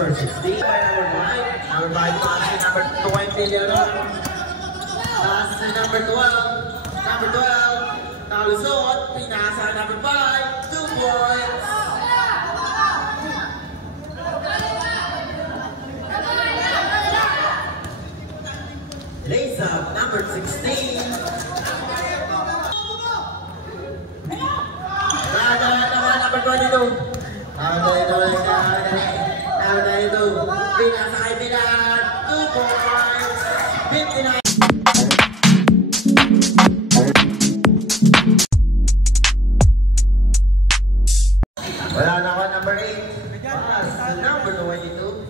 number 16. Number 5 pass to number 20. Pass to number 12. Number 12. Nalusot. Pinasa number 5. 2 points. Lace up number 16. Number 22. Number 22. Pinasa kay Pilar. 2 points. 59. Wala na ako number 8. Pass number 22.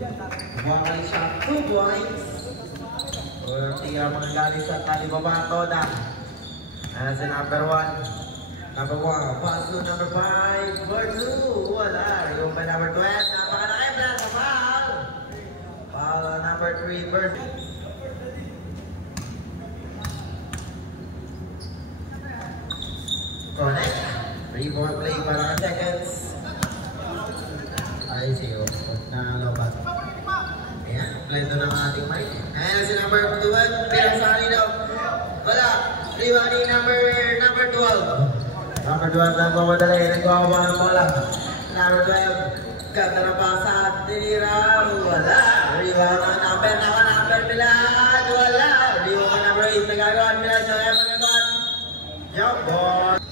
Wakay siya 2 points. Tira mga galing sa talibaba Toda. Ayan si number 1. Number 1. Pass to number 5. For 2. Wala. Yung pa number 12. Napakalaki. Black foul. Foul number 3. First. Connect. 3 more play para seconds. Ay, siyo. Nalobat. Ayan. Plento ng ating mic. Ayan si number 12. Pinasali daw. Wala. Rebound ni number 12. Number 12 lang mamadali. Nagkawa ng bola. Number 12. Ganda na pasa. Tinira. Wala. Rebound ng number. Naka-number Milad. Wala. Rebound ng number 8. Nagagawa Milad. So, ayan panagot. Jump ball.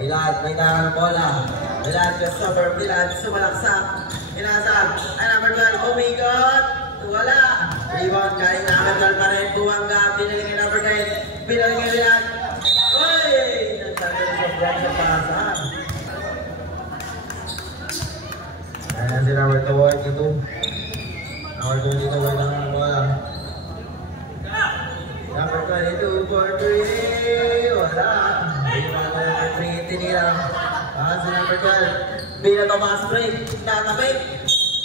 Milad. May tara ng bola. Milad. Kasabor. Milad. Sumalaksak. Inasag. Ay, number 12. Umigot. Wala. Rebound. Kaling number 12 pa rin. Buwangga. Pinili kay number 9. Pinili kay Milad. Uy! Nagsagal sa vlog sa pasa. Ayan si number 22. Number 22. Wala ng bola. Number 22 for 3. Wala. Rebound na number 3. Tinira. Ayan si number 12. Bila Tomas break. Natabik.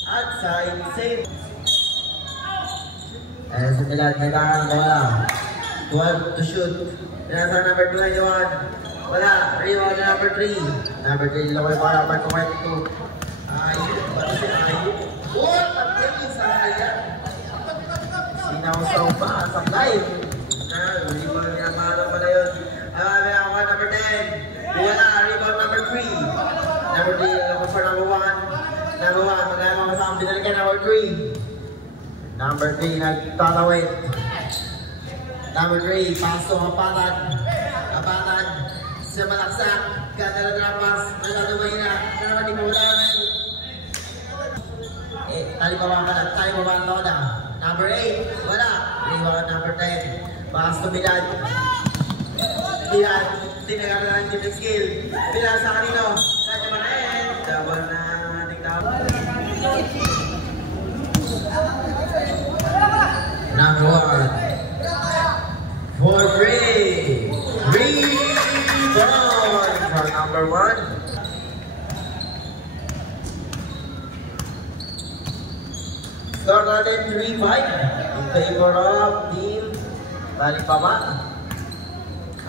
At side save. Ayan si Milad. May tangang bola. 12 to shoot. Nasa number 21. Wala. Rebound na number 3. Number 3. Laway para number 22. Ayun. Bato si Ayun. What? Ang galing sa ayan. Sinaw-saw pa. Sablay. Rebound niya. Paano pala yun? Ako number 10. Wala. Rebound number 3. Number 3. Ako for number 1. Number 1. Magkaya mga kasama. Binalikan number 3. Number 3. Nagtatawid. Number 3, pass to Apatad. Apatad, sa malaksak. Ganda na trapas. Nagtatawid na. Naman di mawala. Talibaba ka lang. Talibaba ang Toda. Number 8, wala. Rebound number 10. Pass to Milad. Milad, tinagal na lang yung skill. Milad sa kanino. Kaya pa rin. Double na. Number 1. For 3. Rebound for number 1. Score natin 3-5 in favor of team Talibaba.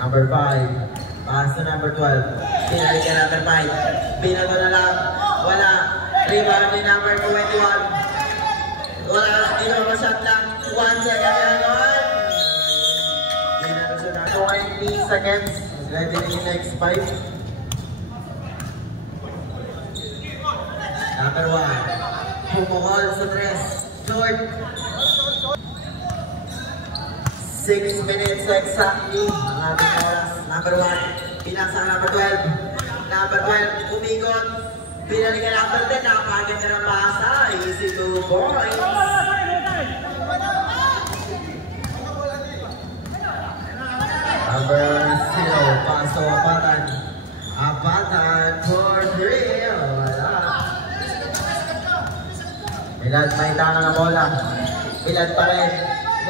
Number 5. Pass to number 12. Pinalikan number 5. Binato na lang. Wala. Rebound ni number 21. Wala. Ito shot lang. 1 second na naman. 20 seconds. Ready in next 5. Number 1. Pumukol sa 3. Short. 6 minutes exactly. Ang ating oras. Number 1. Pinasa number 12. Number 12. Umikot. Pinalikan number 10. Nakapagod na ng pasa. Easy 2 points. Number 0, pass to Apatad. Apatad for 3. Wala. Milad may tangan na bola. Milad pa rin.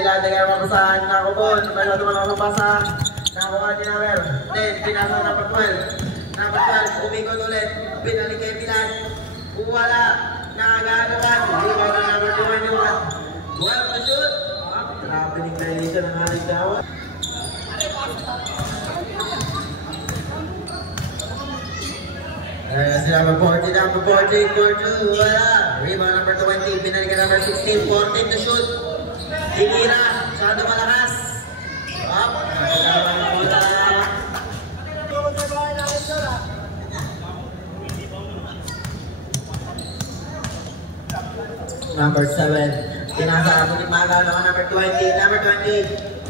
Milad na kaya mapasahan na kubon. Milad naman ako mapasa. Nakuha ni number 10. Pinasa number 12. Number 12, umikot ulit. Pinalik kay Milad. Wala. Nakaganokan. Rebound na number 21. 12 to shoot. Traveling violation ng ating dawa. Si number 40, for 2, wala. Rebound number 20. Binalikan number 16. 14 to shoot. Tinira. Masyado malakas. Up. Number 7. Pinasa na po ni Magal. Number 20. Number 20.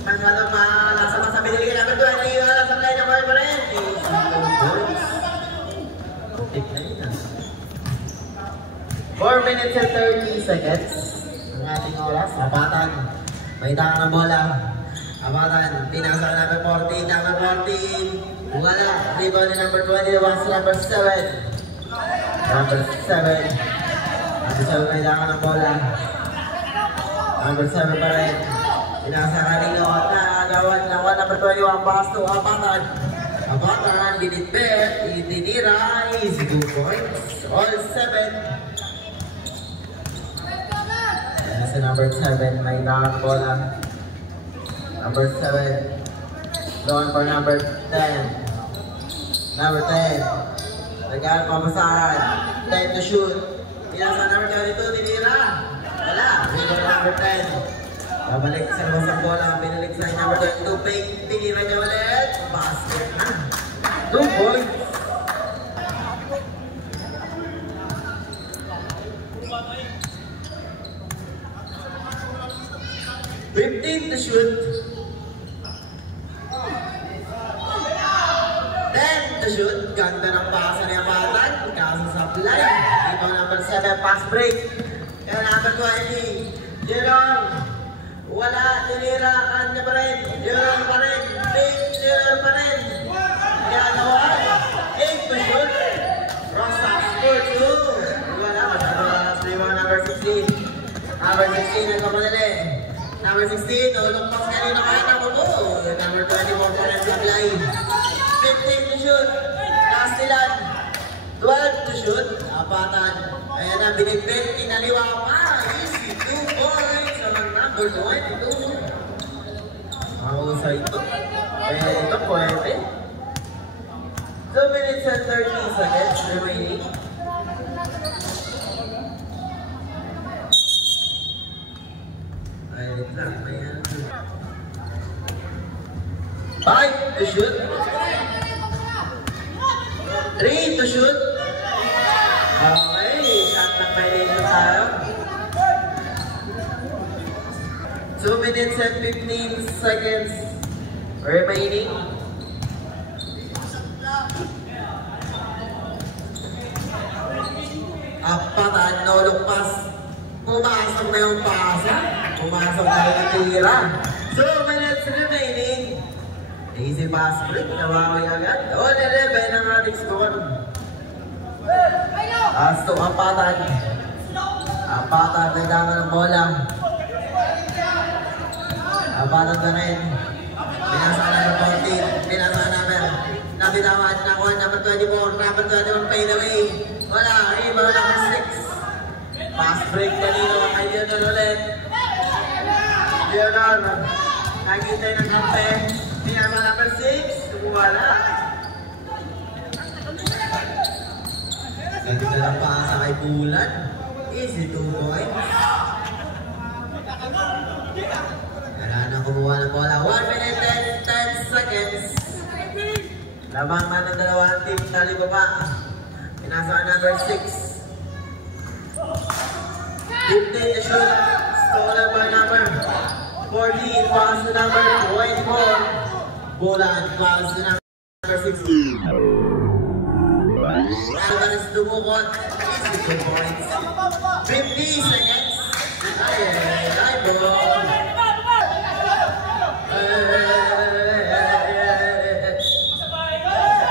Masyado malasa pa sa binalikan. Number 20. Wala sa play number pa rin. 4 minutes and 30 seconds ang ating oras. Abatan. May daan ng bola. Abatan. Pinasa na number 14. Number 14. Wala. Rebound ni number 20. Was number 7. Number 7. Number 7 may daan ng bola. Number 7 pa rin. Pinasa kanino. Nagawad ng 1. Number 21. Pass to Abatan. Abatan. Dinitbet. Itinira. Easy 2 points. All 7. Si number 7 may daan bola. Number 7 going for number 10. Number 10 nagkaan papasahan. 10 to shoot. Pinasa number 22. Tinira. Wala. Rebound number 10. Babalik sa labas ang bola. Pinalik sa number 22. Fake. Tinira niya ulit. Basket na. 2 points. 15 to shoot. 10 to shoot. Ganda ng pasa ni Abatan. Kaso sa play. Ito number 7. Pass break. Kaya number 20. Jerome. Wala. Tinira. Kanya pa rin. Jerome pa rin. Big. Jerome pa rin. Kaya nawan. 8 to shoot. Rosa. Score 2. Wala. Masyado number 16. Number 16. Nagkamalali. Number 16, ulong pas kanina kaya mo po. Number 24 pa rin sa line. 15 to shoot. Castellan. 12 to shoot. Abatan. Ayan na, binibit. Kinaliwa pa. Easy. 2 points. Amang number 22. Makusa ito. Kaya ito, pwede. 2 minutes and 30 seconds remaining. Five to shoot. 3 to shoot. Okay, shot na pwede ito tayo. 2 minutes and 15 seconds remaining. Abatan, no pass. Pumasok na yung pasa. Pumasok na yung tira. 2 minutes remaining. Easy pass break. Nawawi agad. All 11 ang ating score. Pass to Abatan. Abatan may dama ng bola. Abatan ka rin. Pinasa na ng 14. Pinasa namin. Nabitawan na 1. Number 24. Number 21 fade away. Wala. Rebound number 6. Pass break kanino. Kay Leonor ulit. Leonor. Nakintay ng kampe. Pinasa number 6. Wala. Ganda lang pa sa kay Bulan. Easy 2 points. Wala na kumuha ng bola. 1 minute and 10 seconds. Labang man ng dalawang team. Tali ba ba? Pinasa number 6. 15 to shoot. Stolen by number 14. Pass to number 24. Bulan. Pass to number 16. Alvarez dumukot. Easy 2 points. 50 seconds. Ay, bro.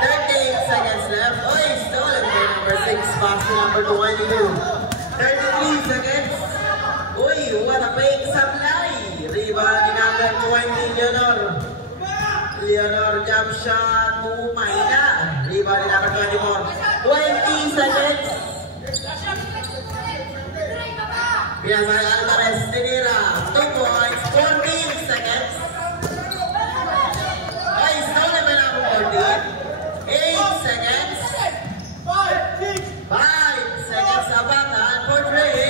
13 seconds left. Oy, stolen by number 6. Pass to number 22. 33 seconds. Uy, what a fake supply. Rebound ni number 20, Leonor. Leonor jump shot. Umay na. Rebound ni number 24. 20 seconds. Pinasa Alvarez, tinira. 2 points. 14 seconds. Ay, stolen by number 14. 8 seconds. 5 seconds. Abatan for 3.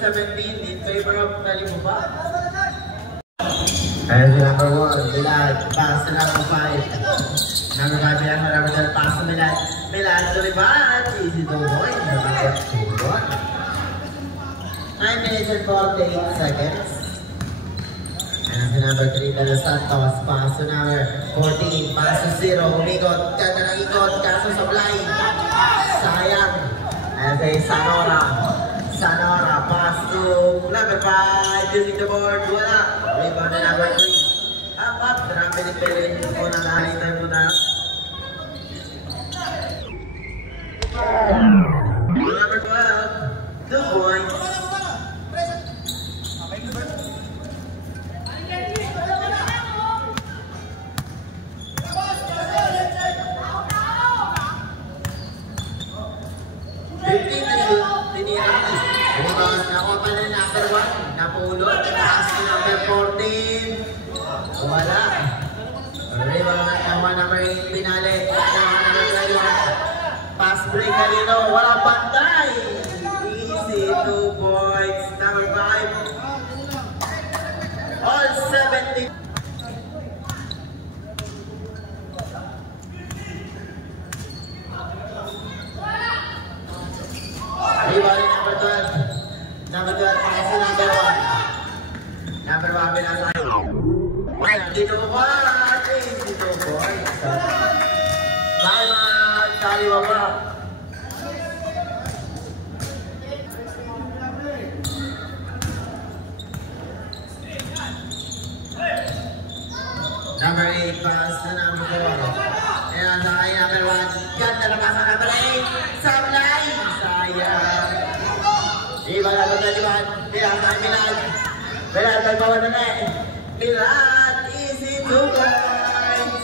17 in favor of Kalimuba. And number 1, Milad, pass to number 5. Number 5, Milad, number 12, pass to Milad. Milad to Milad, easy to avoid. Number 9 minutes and 48 seconds. And number 3, Del Santos, pass to number 14, pass to 0, umikot, ganda ng ikot, kaso sa blind. Sayang. And say Sanora, pass to number 5, using the board, wala. Rebound na number 3. Up, marami din pwede po na nakahintay po na. Number 12, 2 points. Napulot, pass to number 14. Wala. Rebound naman number 8, pinali. Pass break kanino, wala bantay. Easy, 2 points. Number 5. All 70. Rebound number 12. Number 12, pass to number 1. Number 1, pinasay. Dito ko, dito ko. Salamat, kaliwa pa. Number 8, pass to number 4. Ayan, sakay number 1. Ganda na pasa number 8. Sablay! Sayang. Iba na ba taliban? Pinasay Milad. Milad, nagbawa na eh. Milad, easy 2 points.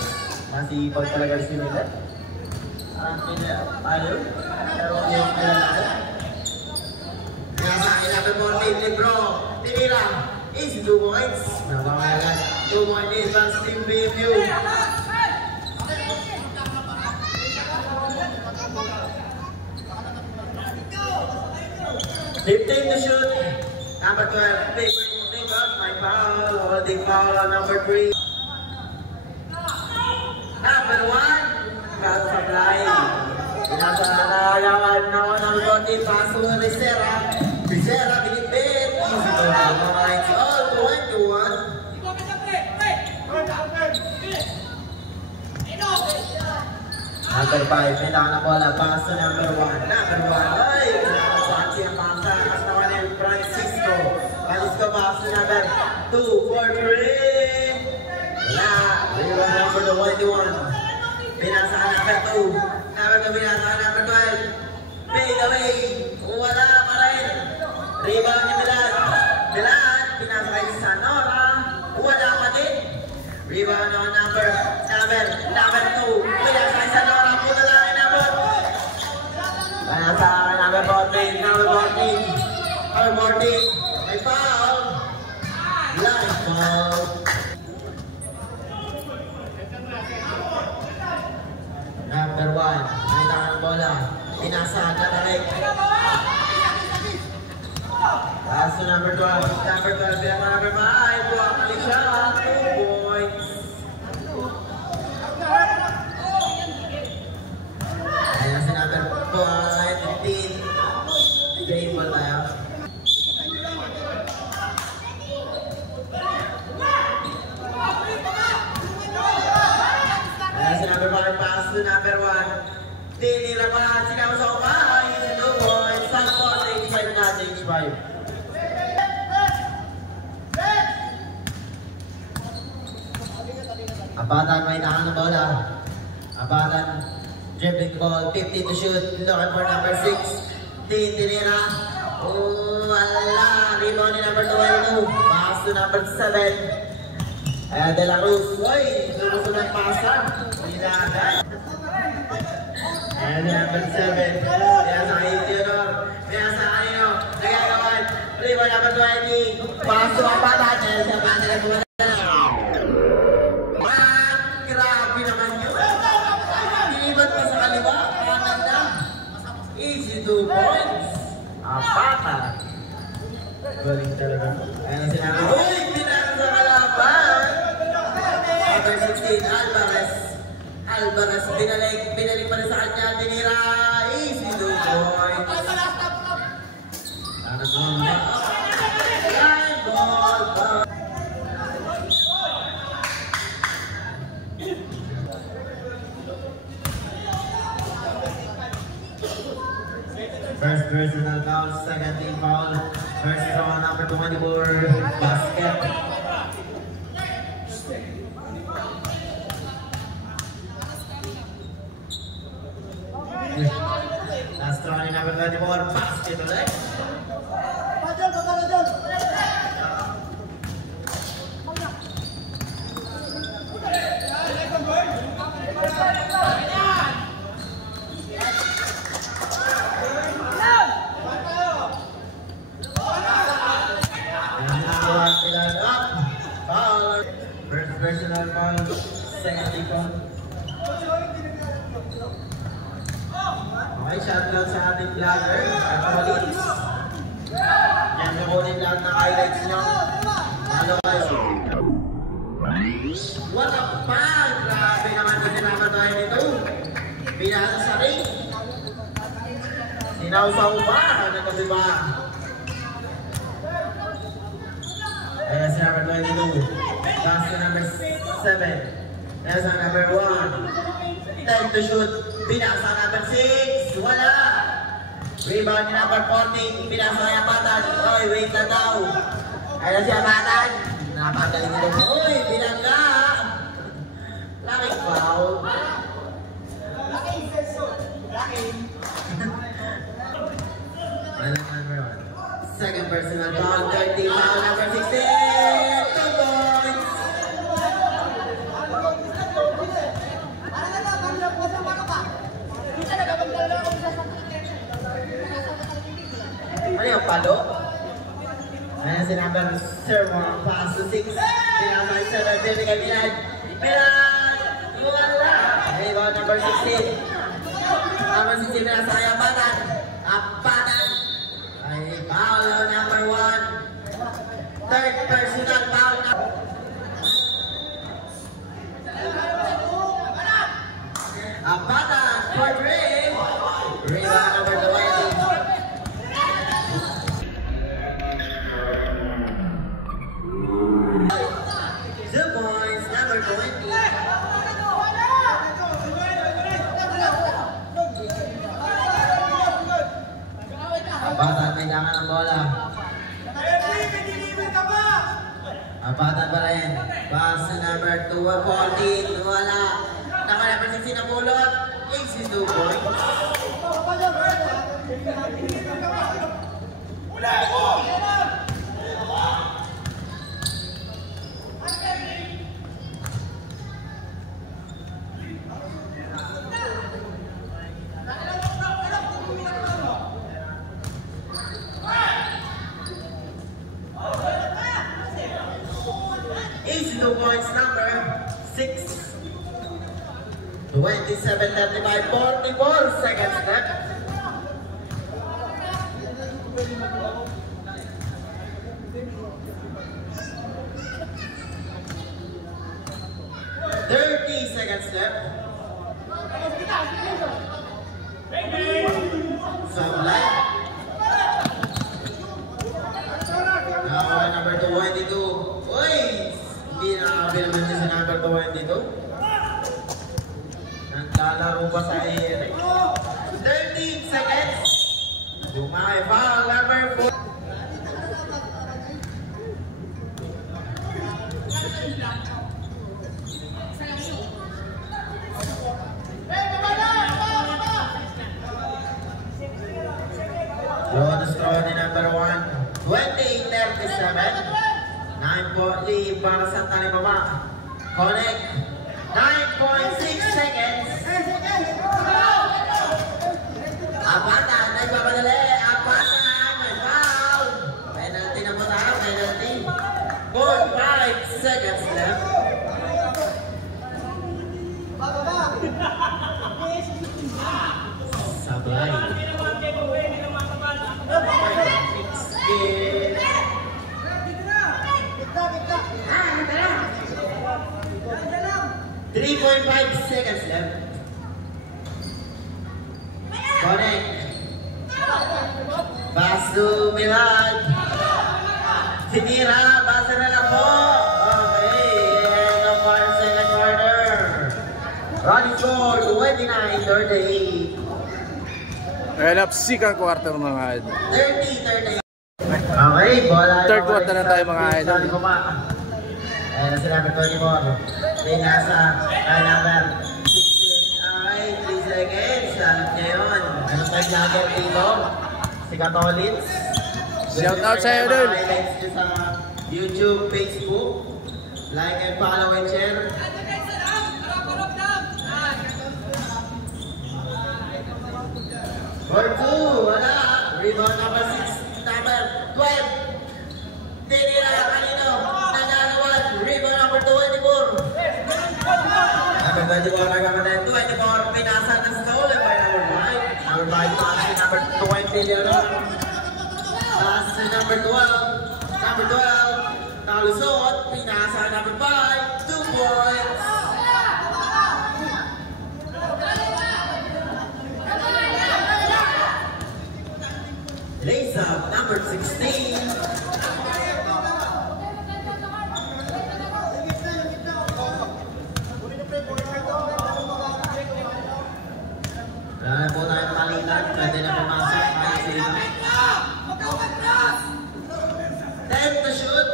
Masipag talaga si Milad. Ayaw. Pero yung pinalala. Pinasay number 14, Libro. Tinira. Easy 2 points. Nabangalan. 2 points advance team BMU. 15 to shoot. Number 12, pick up, my foul, holding foul on number 3. Number 1, got supply. Pinasa na nagawan naman ng Gotti, paso ng Rizera. Rizera, binibit. Easy to points, all 21. Number 5, may taka na bola, paso number 1. Number 1, ay! Ang pasa, kas naman yung Francisco. Francisco paso number 2, 4, 3. Wala. Rebound number 21. Pinasa number 2. Number 2, pinasa number 12. Fade away. Wala pa rin. Rebound ni Milad. Milad, pinasa kay Sanora. Wala pa din. Rebound naman number 2. Pinasa kay Sanora. Puto lang ang number. Pinasa kay number 14. Number 14. May foul. Line foul. Number 1. May takang bola. Pinasa ka na rin. Pass to number 12. Number 12. Pinasa number 5. Buwak ulit siya. 2 points. Ayan si number 15. Game ball tayo. Ayan si number 5. Pass to number 1. Tinira pa lahat si Kama sa upay. 2 points. Santos, 85 na, 85. Apatan, may takan na bola. Apatan, dribbling ball, 50 to shoot. Looking for number 6. Tinira. Oh, wala. Rebound ni number 12. Pass to number 7. De La Cruz. Uy, lulusunod ng pasa. Nilagan. And number 7. Kaya sa Theodore. Kaya sa kanino. Nagagawan. Rebound number 20. Pass to Apatan. Kaya sa Apatan. Grabe naman yun. Inibat pa sa kaliwa. Kanan na. Easy 2 points. Apatan. Galing talaga. Ayan sinabi. Uy! Pinang sa kalaban! Number 16, Alvarez. Alvarez, binalik pa rin sa kanya. Tinira. Easy 2 points. Sana naman. Line ball. First personal foul, second team foul. First is on number 24, basket. Last one in number 24, basket ulit. First personal foul, second team foul. Okay, shoutout sa ating vlogger, Collins. Yan na kunin lahat ng highlights nyo. Ano kayo? What a foul! Grabe naman na sinama tayo nito. Pinasa sa ring. Sinawsaw ba? Ano ka diba? Ayan sa number 22. That's the number 7. That's the number 1. Time to shoot. Pinasa number 6. Wala. Rebound ni number 14. Pinasa kay Apatan. Oy, wait na daw. Ayan si Apatan. Napagaling nito. Uy, binangga. Laking foul. Ano number 1? Second personal foul. 30 foul. Number 16. 2 points. Ano yung palo? Ayan si number 0, pass to 6. Pinamay 7, baby kay Bilal. Bilal! Wala! Rebound number 16. Number 16 na sa kay Apatan. Apatan! Ay, foul number 1. Third personal foul na. Apatan for 3. Rebound number 20. 2 points, number 20. Apatan kailangan ng bola. Apatan pa rin. Pass number 2, 14. Wala. Nakalapan si Sinapulot. 82 points. Points number 6. 27-35, 44 seconds left. Seconds left. Some light. Now number 22. Uy! Hindi nakakabili naman siya sa number 22. Naglalaro pa sa Eric. 13 seconds. Bumay foul number 4. Low score ni number 1. 28-37. 9 point lead para sa Talibaba. Connect. 9.6 seconds. Apatan, nagbabalali. Apatan, may foul. Penalty na po tayo, penalty. 45 seconds left. Sablay. Next game. 3.5 seconds left. Connect. Pass to Milad. Tinira. Basa na lang po. Okay. End of our second quarter. Running score 29-38. End of second quarter mga idol. 30-38. Okay. Bola. Third quarter na tayo mga idol. Ayan si number 24. May nasa number 16. Okay, 3 seconds. Alam niya yun. Ano tayo vlogger dito? Si Katolins. Shout out sa'yo dun. Highlights nyo sa YouTube, Facebook. Like and follow and share. For 2, wala. Rebound number 6, number 12. Tinira kanino. Nagagawan. Rebound number 24. Number 24 nagagawan 24. Pinasa na stolen by number 5. Number 5 passing number 20. Pass to number 12. Number 12. Nakalusot. Pinasa number 5. 2 points. Lays up number 16. Wala po tayong palitan. Pwede na pumasok tayo sa ito. 10 to shoot.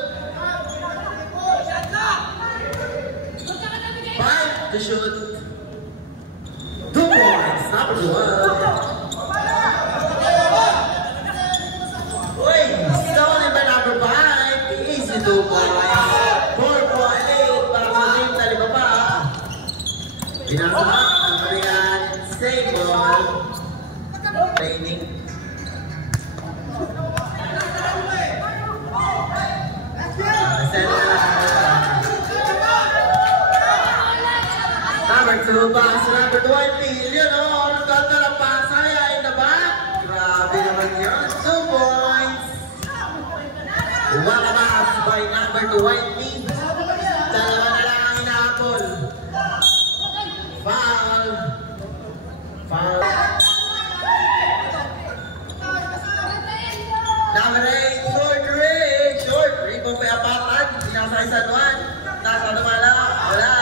5 to shoot. 2 points. Number 12. Uy! Stolen by number 5. Easy 2 points. 4.8 para sa team na liba pa. Pinasama ang kanilang same ball. Training. Number 2 pass, number 20. Leonor, ganda na pasaya in the back. Grabe naman yun. 2 points. Walabas by number 20. Dalawa na lang ang inaapol. Foul. Foul. Number 8, short range. Short. Rebound by Apatan. Sinasay sa Duan. Nasa lumala. Wala.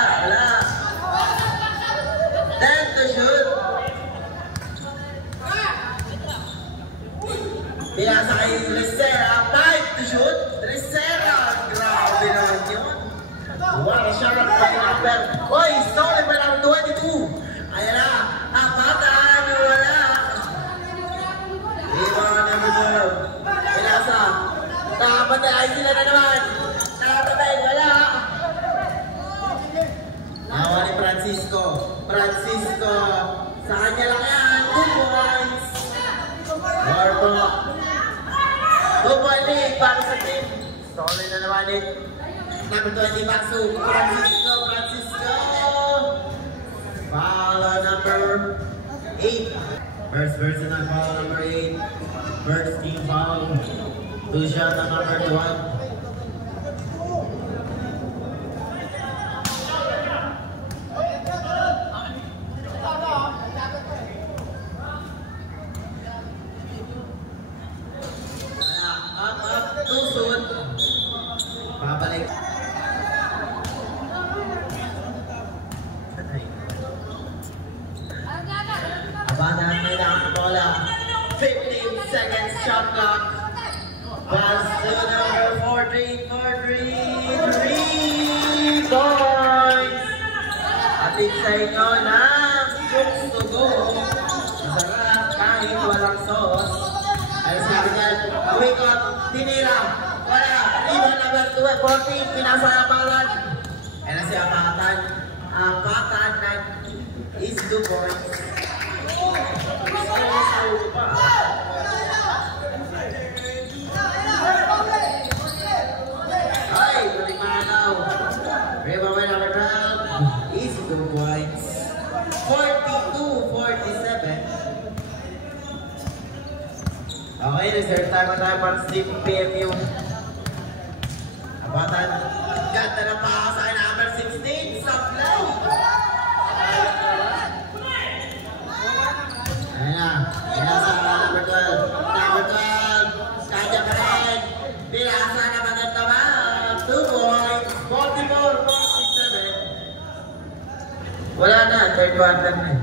10 to shoot. Pinasa kay Trisera. 5 to shoot. Trisera. Grabe naman yun. What a shot by number. Oy, stolen by number 22. Ayan na. Apatan. Wala. Rebound number 12. Pinasa. Nakapatay sila na naman. Nakapatay. Wala. Nawa ni Francisco. Francisco. Sa kanya lang yan. 2 points. Warpo. 2.8 para sa team. Stolen na naman it. Number 20, Maxu. Francisco. Foul number 8. First personal foul number 8. First team foul. 2 shot on number 12. Tusod. Babalik. Abangan may bola. 15 seconds shot clock. Pass to number 14 for 3 points. Atin sa inyo ng gusto go. Masarap kahit walang sauce. Ay sabi niya, umikot, tinira, wala, rebound number 14, pinasa ang balan. Ayan na si Apatan. Apatan is 2 points. Ay, malimanaw. Rebound number 12 is 2 points. 42-47. Okay, reserve time na tayo para sa Team PMU. Abatan, ganda na pa sa number 16, Sablay. Wala na, third quarter na eh.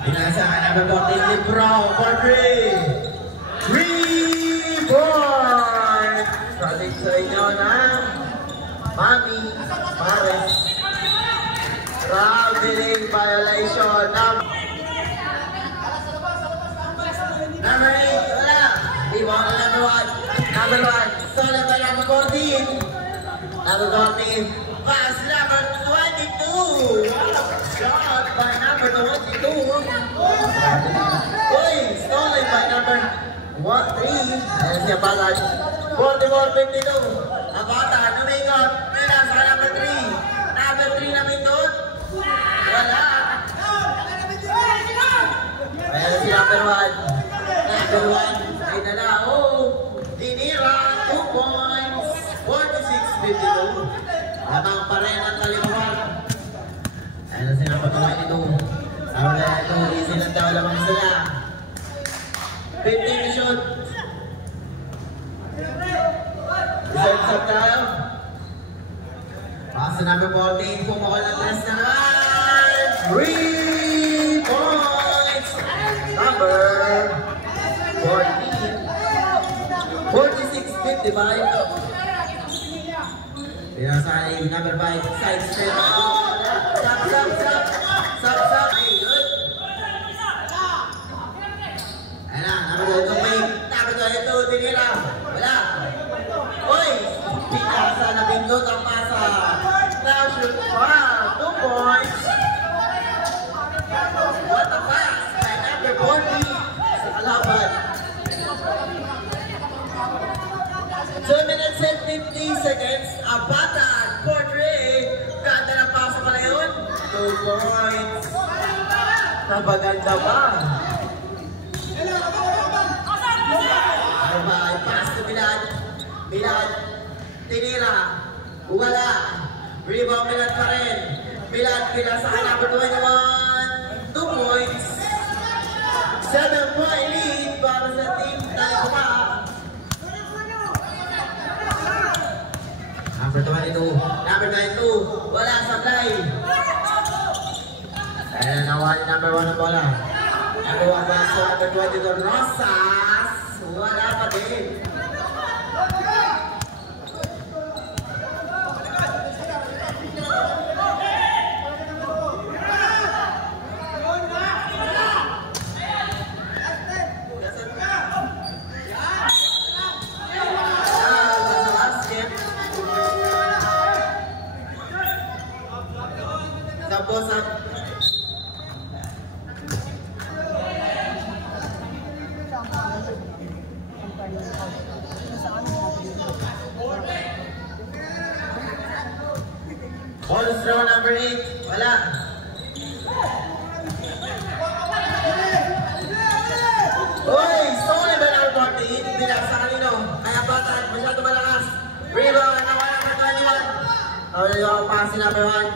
Inaasahan na ba ito? Libro for 3 points! Project sa inyo na Mami Pares. Traveling violation number 8, wala. Ibang number 1. Number 1, stolen by number 14. Number 14, pass number 22. Shot by number 22. Uy, stolen by number 3. Ayan siya balat. 44-52. Ang bata, numingot. Pila sa number 3. Number 3 na pindot. Wala. Ayan si number 1. Number 1 ay nalao. Tinira, 2 points. 46-52. Lamang pa rin ang kalimuhan. Ayan si number 22. Sabi na ito, easy lang daw lamang sila. 15 to shoot. Reserve sub tayo. Pass to number 14. Pumakal ng last na naman. 3 points. Number 14. 46-55. Pinasali number 5. Side step. Sub. Ay, good. Ayan na. Number 2. Number 2. Ito. Tinira. Wala. Uy! Pinasa na pindot ang pasa. Now shoot pa. 2 points. What a pass by number 40 sa kalaban. 2 minutes and 50 seconds. Abatan. 4-3. Ganda ng pasa pala yun. 2 points. Napaganda ba? Ano ba? Pass to Bilad. Bilad, tinira, wala, rebound Bilad pa rin. Bilad, pinasa ka number 21, 2 points. 7-point lead para sa team tayo pa. Number 22, wala sablay. Ayan, nawa ni number 1 ang bola. Number 1 ba sa number 22, Rosas, wala pa din. Bonus throw number 8, wala. Uy, stolen by number 40, hindi lang sa kanino. Kaya batan, masyado malakas. Rebound, nawala number 21. Nawala yung pass number 1.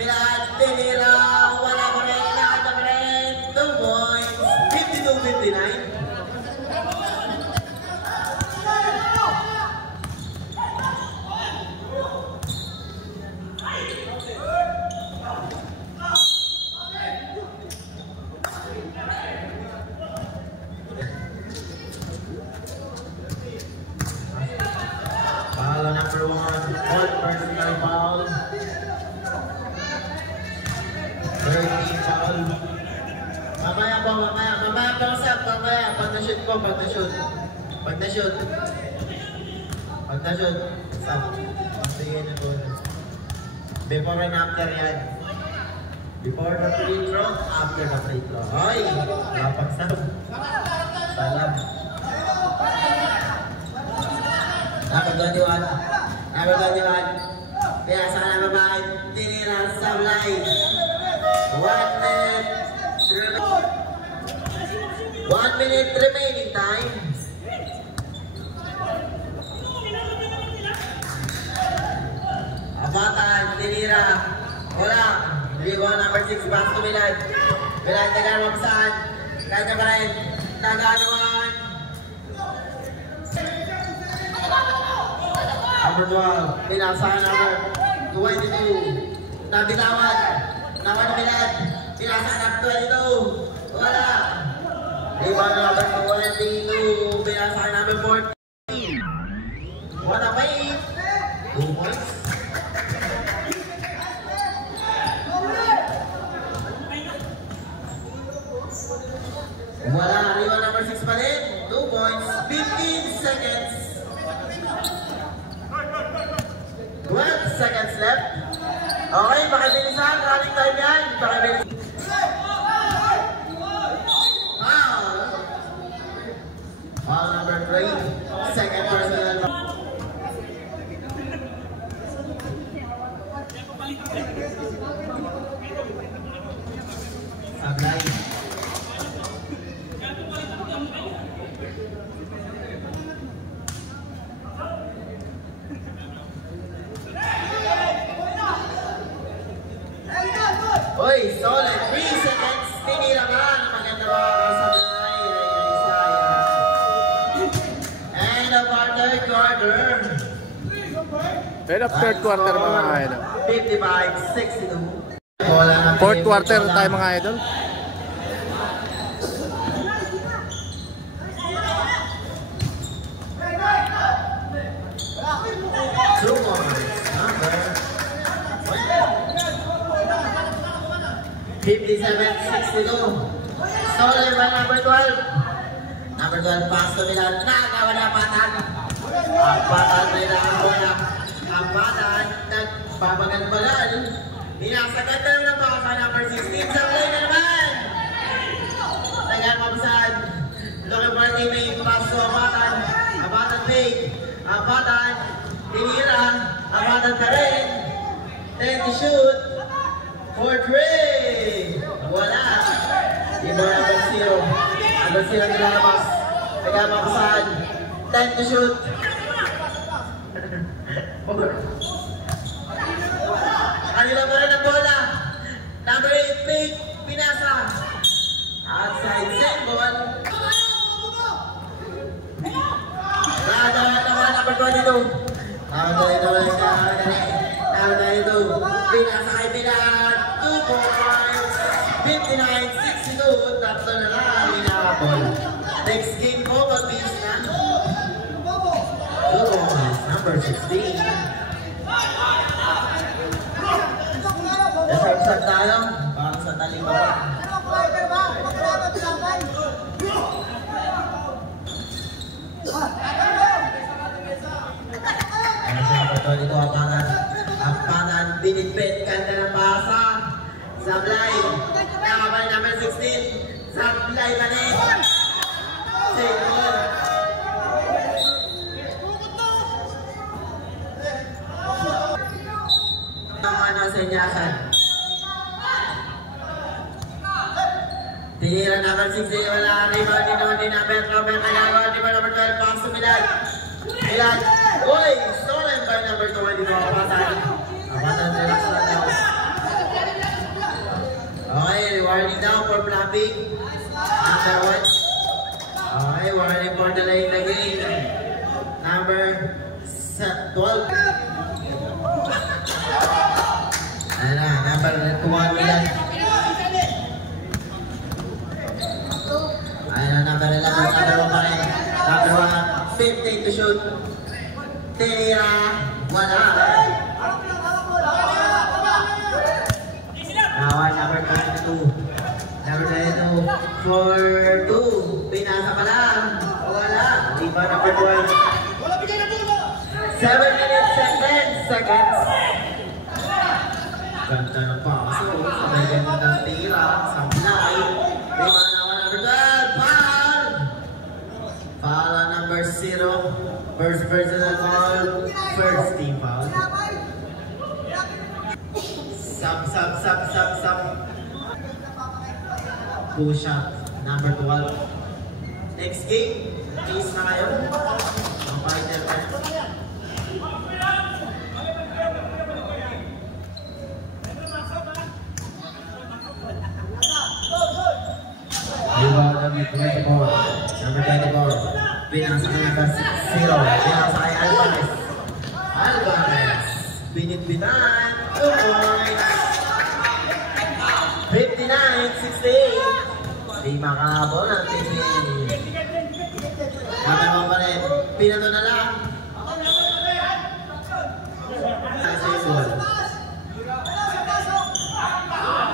Bilad, tinira, wala pa rin, nakata pa rin. 2 points, 52-59. Number 1, fourth personal foul. 13 foul. Mamaya po, usap, mamaya. Pag na-shoot po, pag na-shoot. Usap. Sige na po. Before and after yan. Before the free throw, after the free throw. Ay, napag-sab. Salam. Number 21. Kaya sa nababae, tinira sa line. 1 minute remaining time. Abatan, tinira. Wala. Rebound number 6, pass to Milad. Milad, nagano pa saan? Kaya pa rin. Naganoan. Number 12, pinasahan number 22. Nabitawan. Naman ni Milad. Pinasahan number 22. Wala. Rebound number 22. Pinasahan number 14. What a pain. 2 points. Wala, rebound number 6 pa rin. 2 points, 15 seconds. 12 seconds left. Okay, pakibilisan. Running time yan. Pakibilisan. Foul. Foul number 3. Second personal. Sablay. Oy, solid 3 seconds. Tinira nga na maganda mga kasablay. And of our third quarter. End of third quarter mga idol. 55-62. Fourth quarter tayo mga idol. $57-62. Stolen by number 12. Number 12 pass to Milad. Nakawala patan. Ang patan ay nakawala. Ang patan nagbabagan-bagan. Binasagad na ng baka number 16. Sa play na naman. Nagpapasad. Looking for a teammate. Pass to ang patan. Ang patan big. Ang patan. Tinira. Ang patan pa rin. 10 to shoot. For 3! Wala! Iba number 0. Number 0 nilalabas. Nagmapasaan. 10 to shoot. Kanila pa rin ang bola. Number 8, Pig. Pinasa. Outside set ball. Nakagawa naman number 22. Pinasa kay Milad. 2 points. 59-62. Tatlo na lang. Minakapol. Next game po, mag-beast na. 2 points. Number 16. Nasag-sag tayo. Parang sa taling baba. Ano siya kapatol ito ang pangan. Binitbit kanta ng pasa. Sablay. Nakabal number 16. Sablay pa rin. Save ball. Ang senyasan. Tinira number 16. Wala. Rebound din naman din number. Nagagawa. Rebound number 12. Pass to Milad. Milad. Uy! Stolen by number 20. Kapatan. Kapatan relax na daw. Okay, warning down for flapping. Number 1. Okay, warning for delaying the game. Number 12. Ayan na, number 21 Milad. Ayan na, number 11. Number 1 pa rin. Number 1, 15 to shoot. Tinira. Wala. Now, number 22. Number 22. For 2. Pinasa pa lang. Wala. Di ba number 12? 7 minutes and 10 seconds. Ganda ng paso. Sabay ganda ng tira. Sablay. Di ba number 12? Foul! Foul on number 0. First personal foul. First team foul. Sub. Push up. Number 12. Next game. Please na kayo. Ang fighter pa. Number 24. Binasa kay number 0. Binasa kay Alvarez. Alvarez. Binit-binan. 2 points. 59-68. Di makabol ang TV. Number 1 pa rin. Pinato na lang.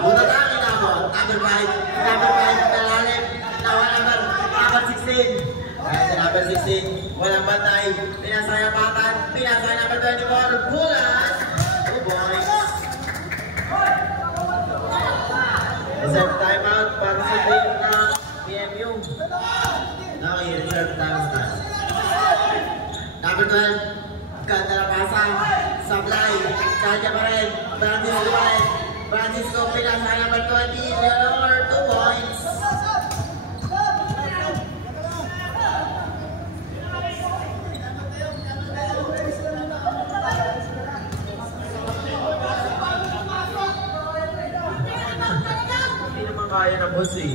Butatang inabot. Number 5. Number 5. Kalalim. Nawa number 16. Kaya sa number 16. Walang batay. Pinasaya patan. Pinasaya number 24. Bulan. 2 points. Reserve timeout para sa team ng PMU. Now, i-reserve timeout na. Number 12. Ganda na pasa. Sablay. Kanya pa rin. Francisco pa rin. Francisco pinasa number 20. Leonor, 2 points. Hindi naman kaya na boss eh.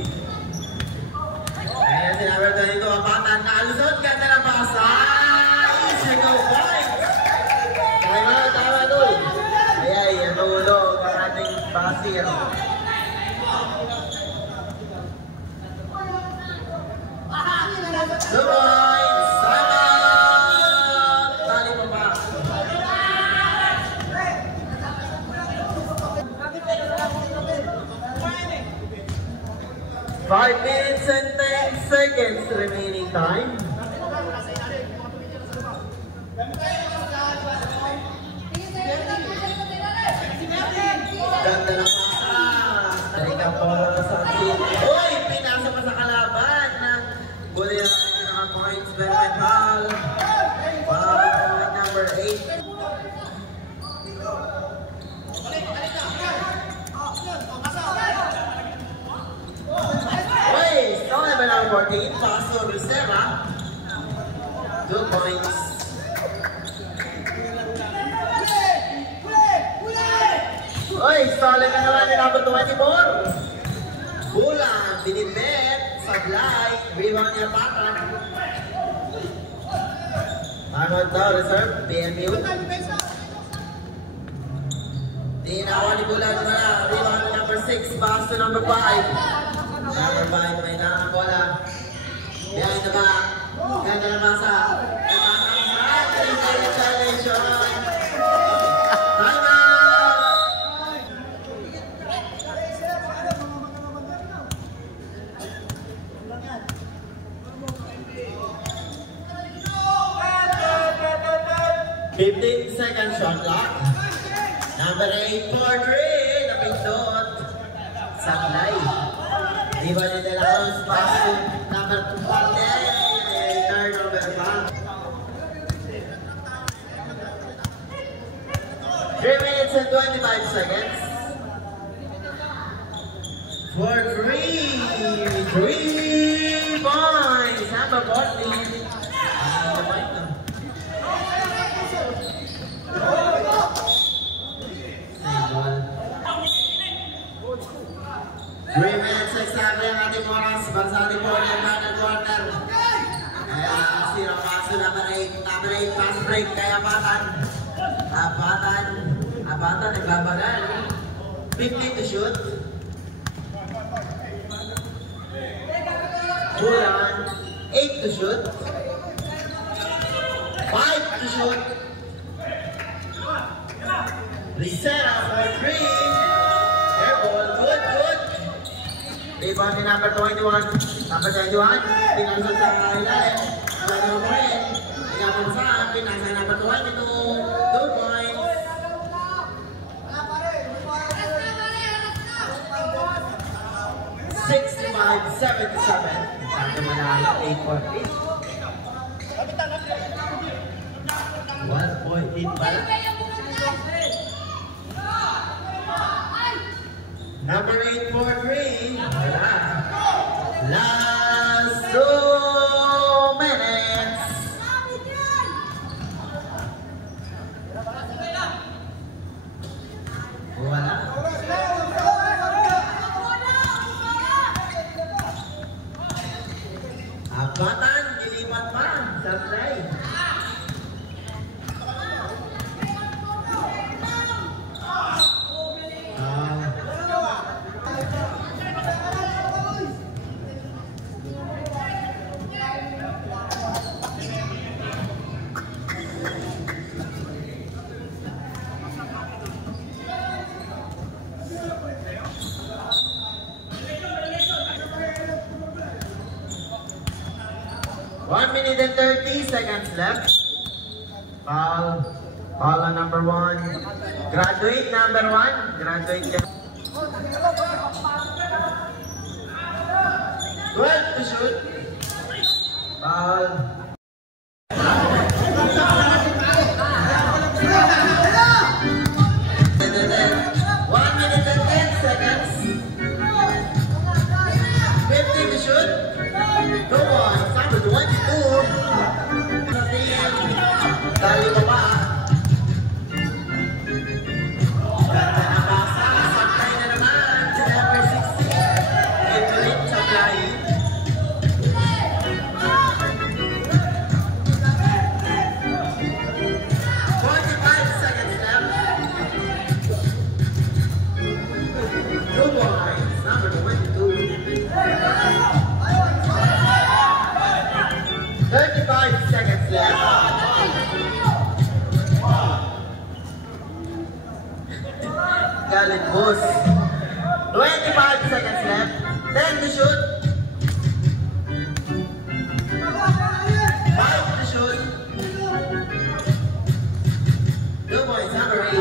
Ayan si number 22. Apatan na alusot. Ganda na pasa. Single point. Tama doon. Ay, ang ulo ng ating basir. The points. Tama. Tali pa pa. 5 minutes and 10 seconds remaining time. Ganda na pasa. Tarika po sa team. Uy! Pinasa pa sa kalaban ng Bully na naka-points. Bermetal. Foul number 8. Uy! Stone number 14. Paso Rivera. 2 points. Oy, solid na naman yung number 24. Bulan, binibet, sablay, rebound niya patan. Arnold daw, reserve, PMU. Tinawa ni Bulan na, rebound number 6, pass to number 5. Number 5, may nakabola. Behind the back, ganda na masa. Second shot clock. Number 8 for 3. Napindot. Sablay. Diba ni De La Cruz. Pass to number 2. Turnover pa. 3 minutes and 25 seconds. For 3. 3 points. Number 14. Exactly ang ating oras para sa ating quarter. Kaya sira paso number 8. Number 8 pass break kaya Apatan. Apatan nagbabagal. 15 to shoot. Bulan 8 to shoot. 5 to shoot. Rivera for 3. Airball, good. Rebound ni number 21. Number 21. Pinasok sa ilalim. Number 3. Pinasok pinasa number 22. 2 points. 65-77. Sabi manalo 8-4. 1 point hit pala. Number 8 for 3. Last 2 minutes. Wala. 1 minute and 30 seconds left. Foul. Foul on number 1. Graduate number 1. Graduate. 12 to shoot. Foul. 1 minute and 10 seconds. 50 to shoot. Go on. Number 22. Dali pa pa. Ganda na basa. Supply na naman. Number 16. Evelyn Supply. 45 seconds left. Good boys. Number 22. 35 seconds left. Galit boss. 25 seconds left. 10 to shoot. 5 to shoot. Good boys, number 8.